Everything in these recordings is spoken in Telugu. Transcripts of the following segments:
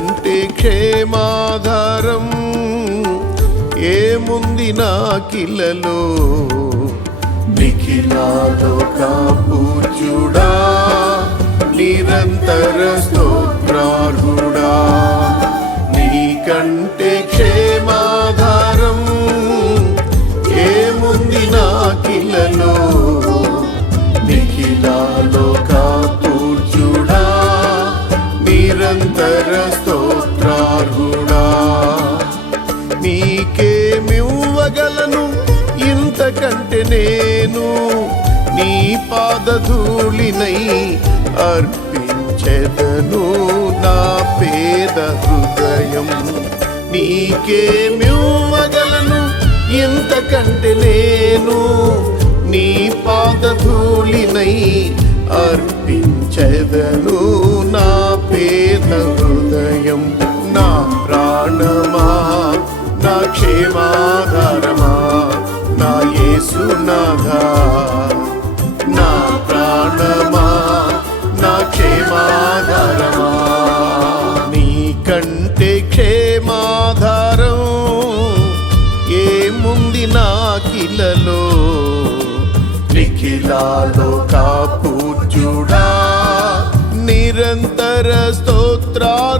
కంటి క్షేమాధారం ఏముంది నా కిలలో? నిఖిలాలో కాపూచుడా నిరంతర స్తోత్రార్హుడా. నీకంటే క్షేమాధారం ఏముంది నా కిలలో? పాదధూళినై అర్పించెదను నా పేద హృదయం. నీకే మ్యూవగలను ఇంతకంటే నేను. నీ పాదధూళినై అర్పించెదను నా పేద హృదయం. నా ప్రాణమా నా క్షేమాధారమా నా యేసునాథా. ఏముంది నాకిలలో నిఖిలాలో కాపూచుడా నిరంతర స్తోత్రాలు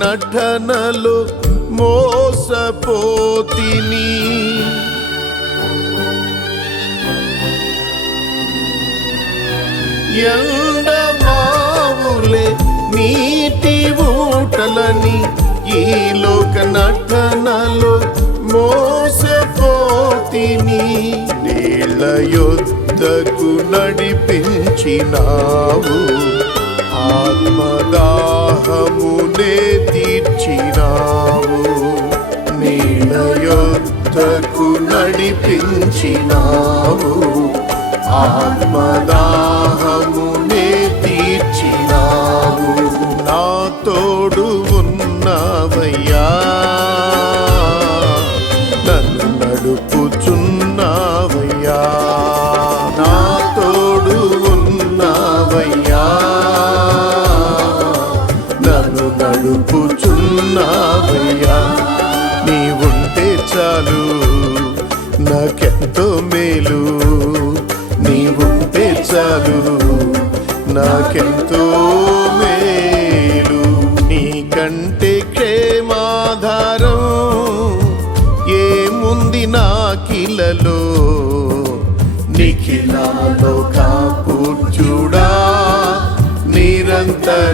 నటనలు మోసపోతిని. ఎండమావులే నీటి ఊటలని ఈ లోక నటనలు మోసపోతిని. నీళ్ళ యొద్దకు నడిపించినావు. నడిపించినావు ఆత్మదాహము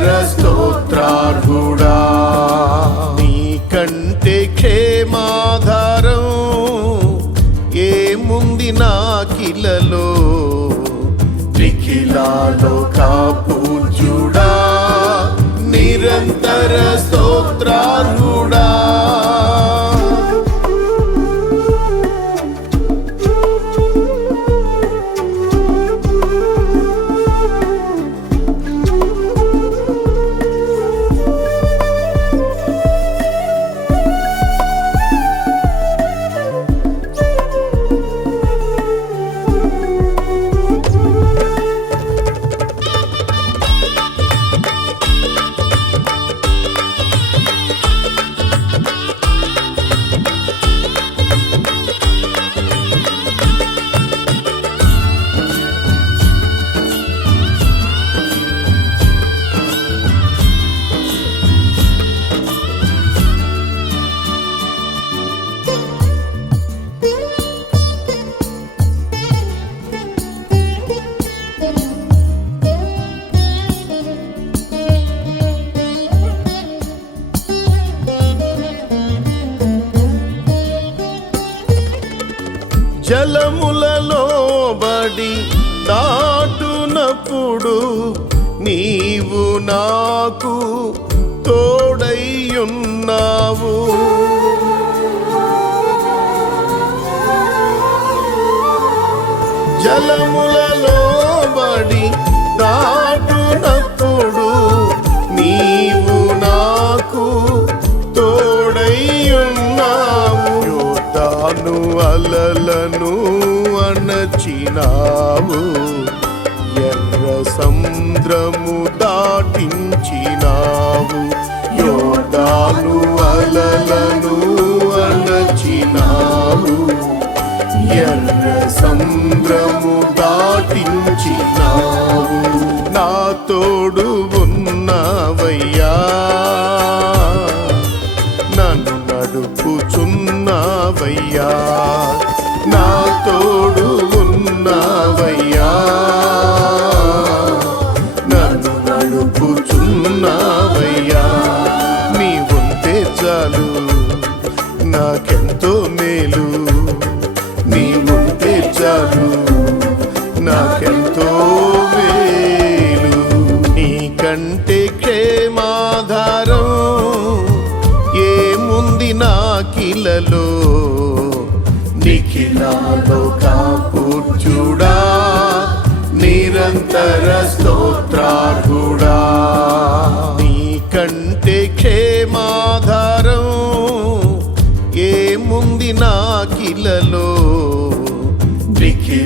నిరంతర స్తోత్రార్హుడా నీకంటే క్షేమాధారం ఏముంది నాకిలలో నిఖిలాలో కాపూర్చుడా నిరంతర స్తోత్రార్హుడా జలములలో బడి దాటునప్పుడు నీవు నాకు తోడయ్యున్నావు. జలములలో బడి ఎర్ర సముద్రము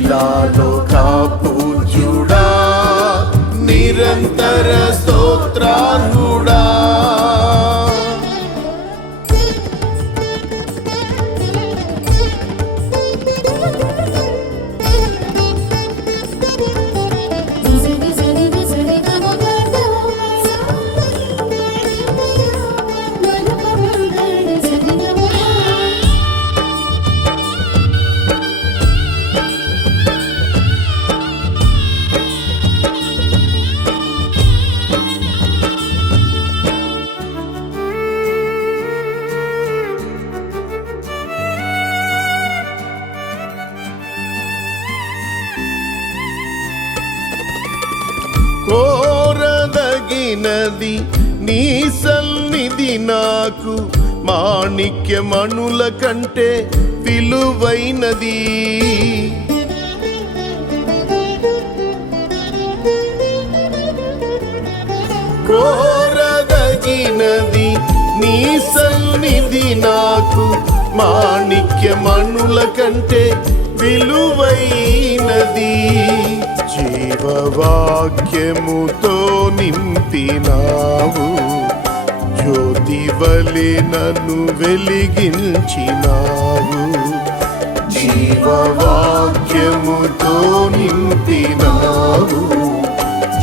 లీలాలో కాపుర్చుడా. నిరంతర స్తోత్రాన్ని తగినది నీ సన్నిధి నాకు. మాణిక్యమణుల కంటే విలువైనది. కోరదగినది నీ సన్నిధి నాకు. మాణిక్యమణుల కంటే విలువైనది. జీవవాక్యముతో నింపినావు. జ్యోతి వలె నన్ను వెలిగించినావు. జీవవాక్యముతో నింపినావు.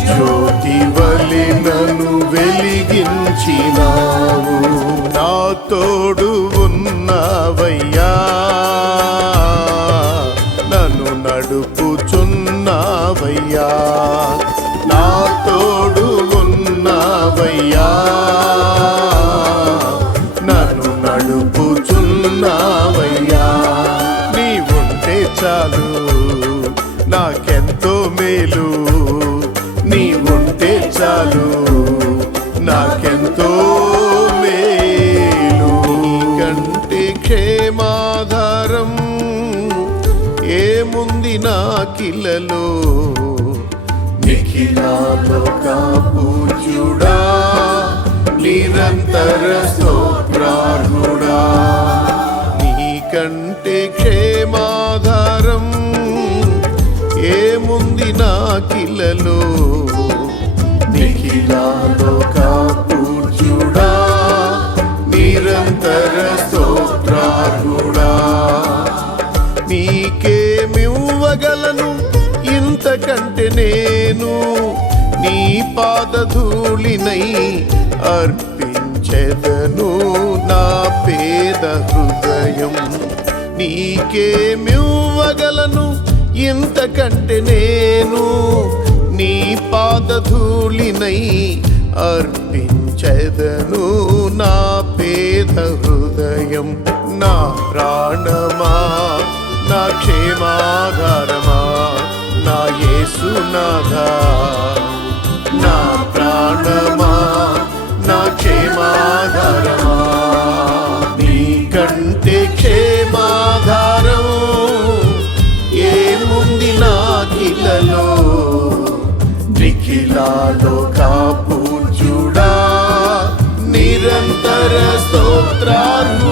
జ్యోతి వలె నన్ను వెలిగించినావు. నాతో మేలు నీ ఉంటే చాలు నాకెంతో మేలు. కంటే క్షేమాధారం ఏముంది నాకిలలో నిఖిలాలో కాపూజుడా నిరంతర స్తోత్రార్హుడా. నీకంటే క్షేమాధారం ఏముంది నాకిలలో నిఖిలాలో కాపూజుడా నిరంతర స్తోత్రార్హుడా. నీకేమివ్వగలను ఇంతకంటే నేను? నీ పాదధూళినై అర్పించెదను నా పేద హృదయం. నీకేమివ్వగలను ఇంతకంటే నేను నీ పాదధూళినై అర్పించదను నా పేద హృదయం నా ప్రాణమా నా క్షేమాధారమా నా యేసునాథా. నా ప్రాణమా నా క్షేమాధారమా. కాపూజుడా నిరంతర స్తోత్రార్హుడా